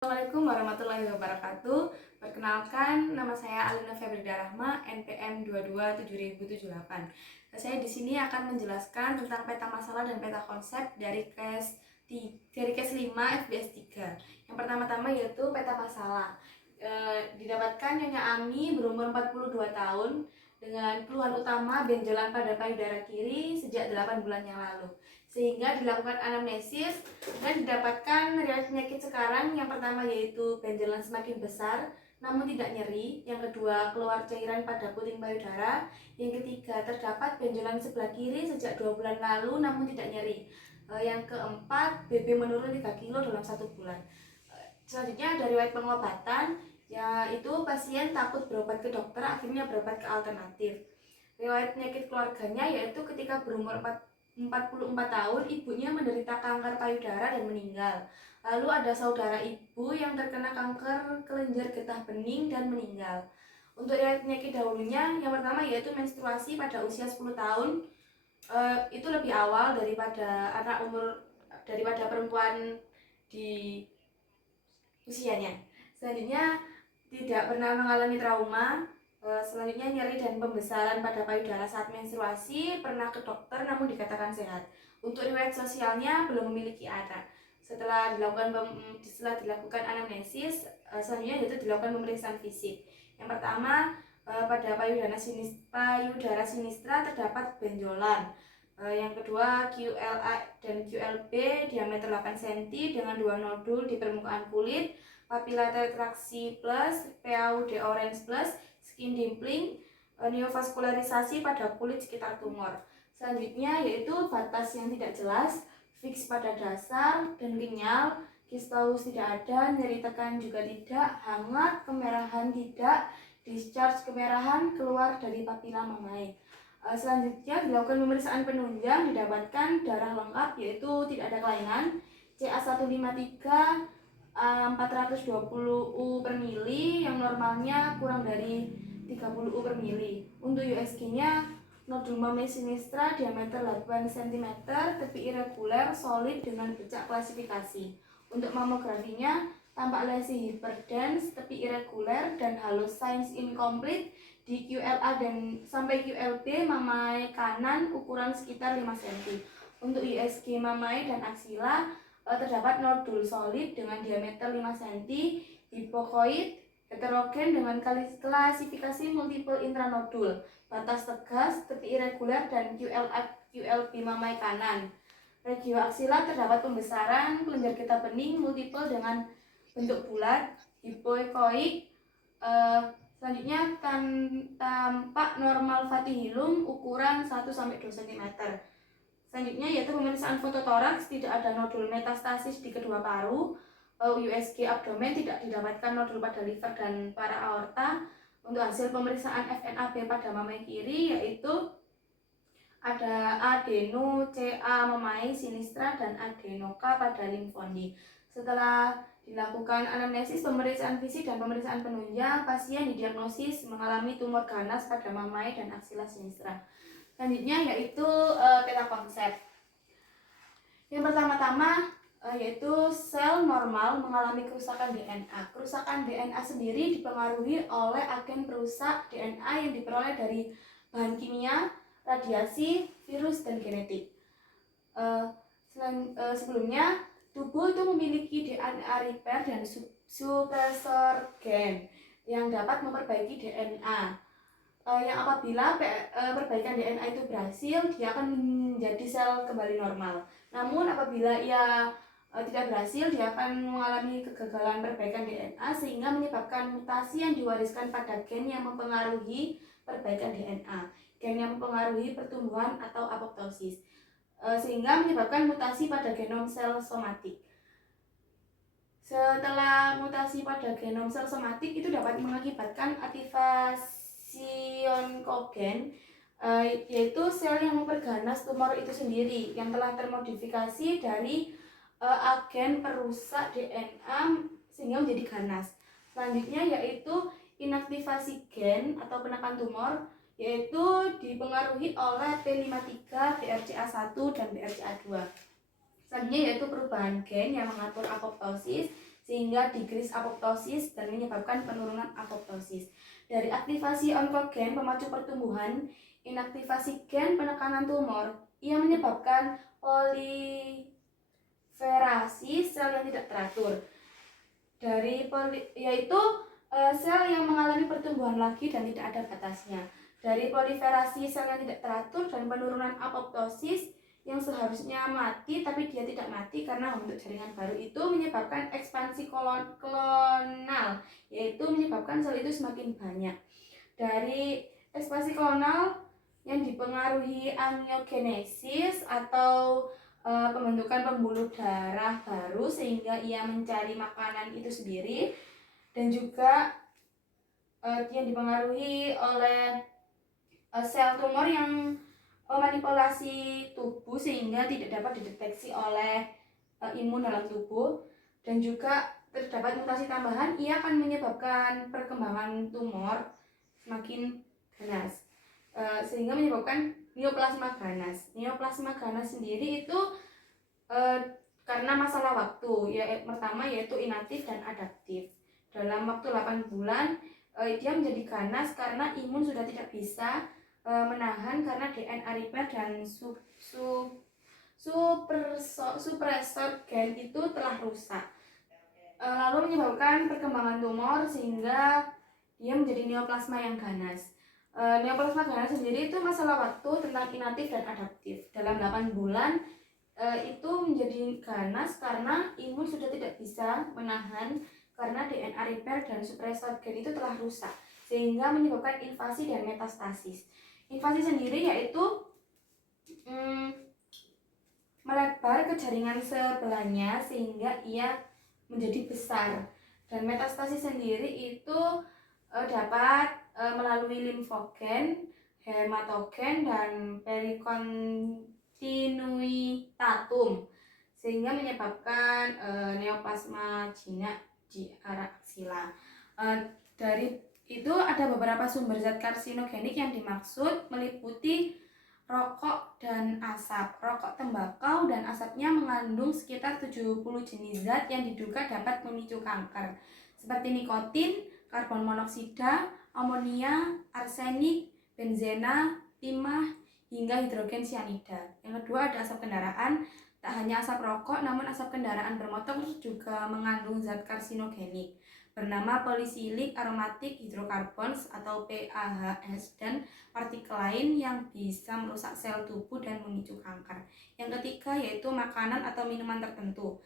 Assalamualaikum warahmatullahi wabarakatuh. Perkenalkan, nama saya Alina Febrida Rahma, NPM 227078. Saya di sini akan menjelaskan tentang peta masalah dan peta konsep dari case 5 FBS 3. Yang pertama-tama yaitu peta masalah. Didapatkan Nyonya Ami berumur 42 tahun dengan keluhan utama benjolan pada payudara kiri sejak 8 bulan yang lalu. Sehingga dilakukan anamnesis dan didapatkan riwayat penyakit sekarang. Yang pertama yaitu benjolan semakin besar namun tidak nyeri. Yang kedua, keluar cairan pada puting payudara. Yang ketiga, terdapat benjolan sebelah kiri sejak 2 bulan lalu namun tidak nyeri. Yang keempat, BB menurun 3 kilo dalam 1 bulan. Selanjutnya dari riwayat pengobatan, yaitu pasien takut berobat ke dokter, akhirnya berobat ke alternatif. Riwayat penyakit keluarganya yaitu ketika berumur 44 tahun, ibunya menderita kanker payudara dan meninggal. Lalu ada saudara ibu yang terkena kanker kelenjar getah bening dan meninggal. Untuk riwayat penyakit dahulunya, yang pertama yaitu menstruasi pada usia 10 tahun. Itu lebih awal daripada perempuan di usianya. Selanjutnya tidak pernah mengalami trauma. Selanjutnya nyeri dan pembesaran pada payudara saat menstruasi, pernah ke dokter namun dikatakan sehat. Untuk riwayat sosialnya belum memiliki anak. Setelah dilakukan anamnesis, selanjutnya yaitu dilakukan pemeriksaan fisik. Yang pertama, pada payudara sinistra terdapat benjolan. Yang kedua, QLA dan QLB diameter 8 cm dengan 2 nodul di permukaan kulit, papila tetraksi plus, PAUD orange plus, skin dimpling, neovaskularisasi pada kulit sekitar tumor. Selanjutnya yaitu batas yang tidak jelas, fix pada dasar dan kenyal, kistolus tidak ada, nyeri tekan juga tidak, hangat, kemerahan tidak, discharge kemerahan keluar dari papila mamae. Selanjutnya dilakukan pemeriksaan penunjang, didapatkan darah lengkap yaitu tidak ada kelainan, CA153 420 U per mili yang normalnya kurang dari 30 U per mili. Untuk USG-nya nodul mamae sinistra diameter 8 cm, tepi irregular, solid dengan bercak klasifikasi. Untuk mamografinya tampak lesi hyperdense, tepi irregular dan halo signs incomplete di QLA dan sampai QLB mamae kanan ukuran sekitar 5 cm. Untuk USG mamae dan aksila terdapat nodul solid dengan diameter 5 cm, hipokoid, heterogen dengan klasifikasi multiple intranodul, batas tegas, tepi irregular dan QLB mamae kanan. Regio aksila terdapat pembesaran, kelenjar getah bening multiple dengan bentuk bulat, hipoikoik. Selanjutnya tampak normal fatihilum ukuran 1-2 cm. Selanjutnya yaitu pemeriksaan fototoraks, tidak ada nodul metastasis di kedua paru. USG abdomen tidak didapatkan nodul pada liver dan para aorta. Untuk hasil pemeriksaan FNAB pada mamae kiri yaitu ada adeno CA mamae sinistra dan adeno K pada limfodi. Setelah dilakukan anamnesis, pemeriksaan fisik dan pemeriksaan penunjang, pasien didiagnosis mengalami tumor ganas pada mamae dan aksila sinistra. Selanjutnya yaitu peta konsep. Yang pertama-tama yaitu sel normal mengalami kerusakan DNA. Kerusakan DNA sendiri dipengaruhi oleh agen perusak DNA yang diperoleh dari bahan kimia, radiasi, virus, dan genetik. Sebelumnya, tubuh itu memiliki DNA repair dan suppressor gen yang dapat memperbaiki DNA. Yang apabila perbaikan DNA itu berhasil, dia akan menjadi sel kembali normal. Namun apabila ia tidak berhasil, dia akan mengalami kegagalan perbaikan DNA sehingga menyebabkan mutasi yang diwariskan pada gen yang mempengaruhi perbaikan DNA, gen yang mempengaruhi pertumbuhan atau apoptosis, sehingga menyebabkan mutasi pada genom sel somatik. Setelah mutasi pada genom sel somatik itu dapat mengakibatkan aktivasi onkogen, yaitu sel yang memperganas tumor itu sendiri yang telah termodifikasi dari agen perusak DNA sehingga menjadi ganas. Selanjutnya yaitu inaktivasi gen atau penekan tumor, yaitu dipengaruhi oleh P53, BRCA1 dan BRCA2. Selanjutnya yaitu perubahan gen yang mengatur apoptosis sehingga decrease apoptosis dan menyebabkan penurunan apoptosis. Dari aktivasi onkogen pemacu pertumbuhan, inaktivasi gen penekanan tumor, ia menyebabkan proliferasi sel yang tidak teratur. Yaitu sel yang mengalami pertumbuhan lagi dan tidak ada batasnya. Dari proliferasi sel yang tidak teratur dan penurunan apoptosis yang seharusnya mati tapi dia tidak mati karena membentuk jaringan baru, itu menyebabkan ekspansi klonal, yaitu menyebabkan sel itu semakin banyak. Dari ekspansi klonal yang dipengaruhi angiogenesis atau pembentukan pembuluh darah baru sehingga ia mencari makanan itu sendiri, dan juga yang dipengaruhi oleh sel tumor yang memanipulasi tubuh sehingga tidak dapat dideteksi oleh imun dalam tubuh, dan juga terdapat mutasi tambahan, ia akan menyebabkan perkembangan tumor semakin ganas sehingga menyebabkan neoplasma ganas. Neoplasma ganas sendiri itu karena masalah waktu, pertama yaitu inaktif dan adaptif. Dalam waktu 8 bulan dia menjadi ganas karena imun sudah tidak bisa menahan karena DNA repair dan supresor gen itu telah rusak, lalu menyebabkan perkembangan tumor sehingga dia menjadi neoplasma yang ganas. Neoplasma ganas sendiri itu masalah waktu tentang inaktif dan adaptif. Dalam 8 bulan itu menjadi ganas karena imun sudah tidak bisa menahan karena DNA repair dan supresor gen itu telah rusak sehingga menyebabkan invasi dan metastasis. Invasi sendiri yaitu melebar ke jaringan sebelahnya sehingga ia menjadi besar, dan metastasis sendiri itu dapat melalui limfogen, hematogen, dan perikontinuitatum sehingga menyebabkan neoplasma jinak di area aksila. Dari itu ada beberapa sumber zat karsinogenik yang dimaksud meliputi rokok dan asap. Rokok tembakau dan asapnya mengandung sekitar 70 jenis zat yang diduga dapat memicu kanker, seperti nikotin, karbon monoksida, amonia, arsenik, benzena, timah, hingga hidrogen cyanida. Yang kedua ada asap kendaraan. Tak hanya asap rokok, namun asap kendaraan bermotor juga mengandung zat karsinogenik bernama polycyclic aromatic hydrocarbons atau PAHs dan partikel lain yang bisa merusak sel tubuh dan memicu kanker. Yang ketiga yaitu makanan atau minuman tertentu.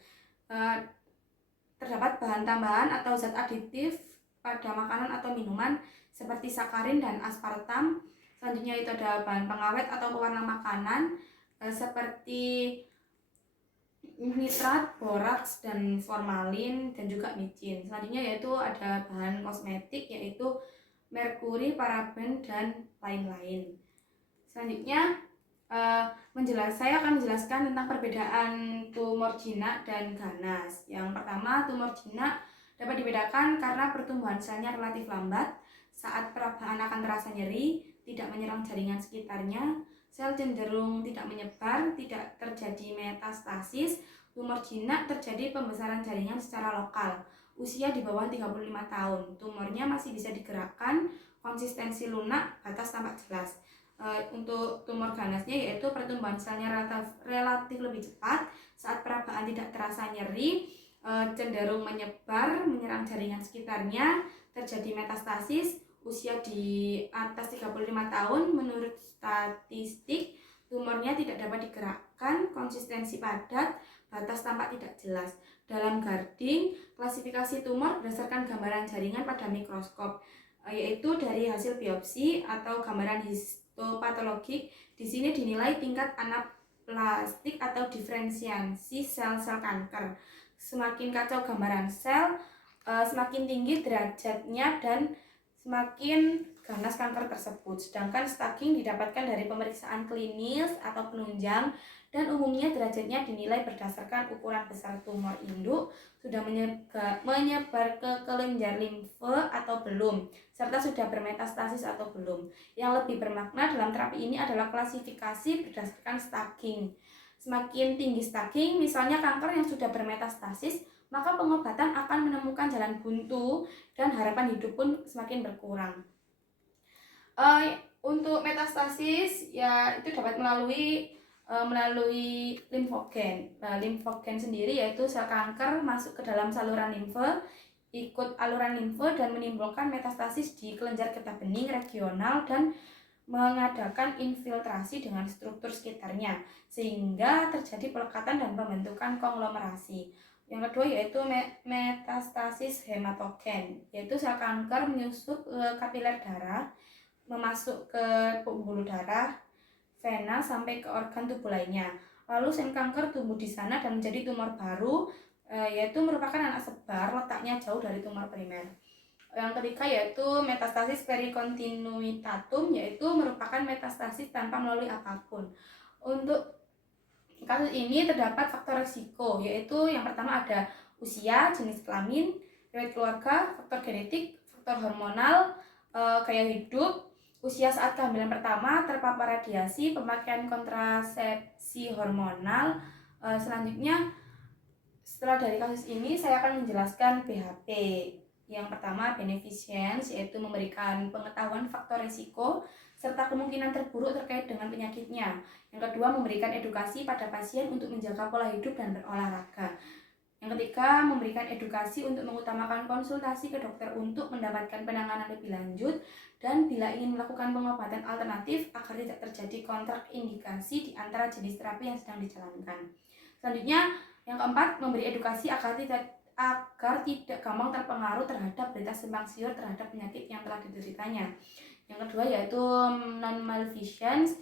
Terdapat bahan tambahan atau zat aditif pada makanan atau minuman seperti sakarin dan aspartam. Selanjutnya itu ada bahan pengawet atau pewarna makanan seperti nitrat, boraks, dan formalin, dan juga micin. Selanjutnya yaitu ada bahan kosmetik yaitu merkuri, paraben, dan lain-lain. Selanjutnya saya akan menjelaskan tentang perbedaan tumor jinak dan ganas. Yang pertama, tumor jinak dapat dibedakan karena pertumbuhan selnya relatif lambat. Saat perabahan akan terasa nyeri, tidak menyerang jaringan sekitarnya, sel cenderung tidak menyebar, tidak terjadi metastasis. Tumor jinak terjadi pembesaran jaringan secara lokal. Usia di bawah 35 tahun. Tumornya masih bisa digerakkan, konsistensi lunak, batas tampak jelas. Untuk tumor ganasnya yaitu pertumbuhan selnya relatif lebih cepat, saat perabahan tidak terasa nyeri, cenderung menyebar, menyerang jaringan sekitarnya, terjadi metastasis. Usia di atas 35 tahun, menurut statistik, tumornya tidak dapat digerakkan, konsistensi padat, batas tampak tidak jelas. Dalam Garding, klasifikasi tumor berdasarkan gambaran jaringan pada mikroskop, yaitu dari hasil biopsi atau gambaran histopatologik. Di sini dinilai tingkat anaplastik atau diferensiasi sel-sel kanker. Semakin kacau gambaran sel, semakin tinggi derajatnya dan semakin ganas kanker tersebut. Sedangkan staging didapatkan dari pemeriksaan klinis atau penunjang, dan umumnya derajatnya dinilai berdasarkan ukuran besar tumor induk, sudah menyebar ke kelenjar limfe atau belum, serta sudah bermetastasis atau belum. Yang lebih bermakna dalam terapi ini adalah klasifikasi berdasarkan staging. Semakin tinggi staging, misalnya kanker yang sudah bermetastasis, maka pengobatan akan menemukan jalan buntu dan harapan hidup pun semakin berkurang. Untuk metastasis ya itu dapat melalui limfogen. Nah, limfogen sendiri yaitu sel kanker masuk ke dalam saluran limfe, ikut aluran limfe dan menimbulkan metastasis di kelenjar getah bening regional dan mengadakan infiltrasi dengan struktur sekitarnya sehingga terjadi pelekatan dan pembentukan konglomerasi. Yang kedua yaitu metastasis hematogen, yaitu sel kanker menyusup ke kapiler darah, memasuk ke pembuluh darah, vena sampai ke organ tubuh lainnya. Lalu sel kanker tumbuh di sana dan menjadi tumor baru, yaitu merupakan anak sebar, letaknya jauh dari tumor primer. Yang ketiga yaitu metastasis perikontinuitatum, yaitu merupakan metastasis tanpa melalui apapun. Untuk kasus ini terdapat faktor risiko, yaitu yang pertama ada usia, jenis kelamin, riwayat keluarga, faktor genetik, faktor hormonal, gaya hidup, usia saat kehamilan pertama, terpapar radiasi, pemakaian kontrasepsi hormonal. Selanjutnya, setelah dari kasus ini saya akan menjelaskan BHP. Yang pertama, beneficence, yaitu memberikan pengetahuan faktor risiko serta kemungkinan terburuk terkait dengan penyakitnya. Yang kedua, memberikan edukasi pada pasien untuk menjaga pola hidup dan berolahraga. Yang ketiga, memberikan edukasi untuk mengutamakan konsultasi ke dokter untuk mendapatkan penanganan lebih lanjut dan bila ingin melakukan pengobatan alternatif agar tidak terjadi kontraindikasi di antara jenis terapi yang sedang dijalankan. Selanjutnya, yang keempat, memberi edukasi agar tidak gampang terpengaruh terhadap berita simpang siur terhadap penyakit yang telah dideritanya. Yang kedua yaitu non-malfeasance,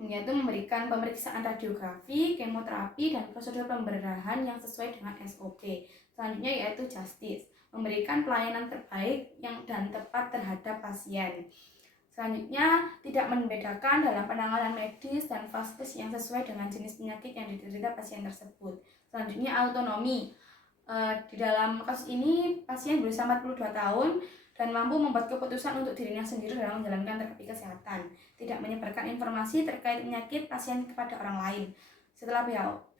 yaitu memberikan pemeriksaan radiografi, kemoterapi, dan prosedur pemberahan yang sesuai dengan SOP. Selanjutnya yaitu justice, memberikan pelayanan terbaik dan tepat terhadap pasien. Selanjutnya, tidak membedakan dalam penanganan medis dan vaskes yang sesuai dengan jenis penyakit yang diderita pasien tersebut. Selanjutnya, autonomi. Di dalam kasus ini, pasien berusia 42 tahun dan mampu membuat keputusan untuk dirinya sendiri dalam menjalankan terapi kesehatan, tidak menyebarkan informasi terkait penyakit pasien kepada orang lain. Setelah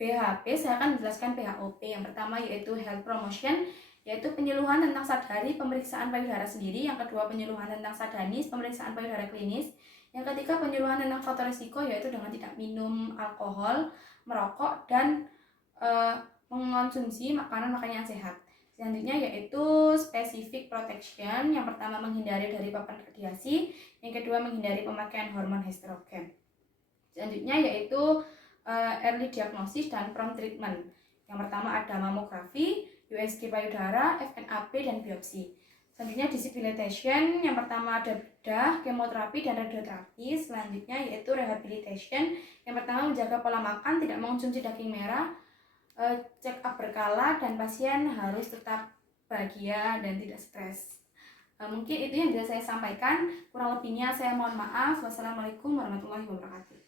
BHP, saya akan menjelaskan PHOP. Yang pertama yaitu health promotion, yaitu penyuluhan tentang sadari pemeriksaan payudara sendiri. Yang kedua, penyuluhan tentang sadanis, pemeriksaan payudara klinis. Yang ketiga, penyuluhan tentang faktor risiko, yaitu dengan tidak minum alkohol, merokok, dan mengonsumsi makanan-makanan yang sehat. Selanjutnya yaitu specific protection. Yang pertama, menghindari dari paparan radiasi. Yang kedua, menghindari pemakaian hormon estrogen. Selanjutnya yaitu early diagnosis dan prompt treatment. Yang pertama ada mamografi, USG payudara, FNAP, dan biopsi. Selanjutnya disabilitation. Yang pertama ada bedah, kemoterapi, dan radioterapi. Selanjutnya yaitu rehabilitation. Yang pertama menjaga pola makan, tidak mengonsumsi daging merah, check up berkala, dan pasien harus tetap bahagia dan tidak stres. Mungkin itu yang bisa saya sampaikan. Kurang lebihnya saya mohon maaf. Wassalamualaikum warahmatullahi wabarakatuh.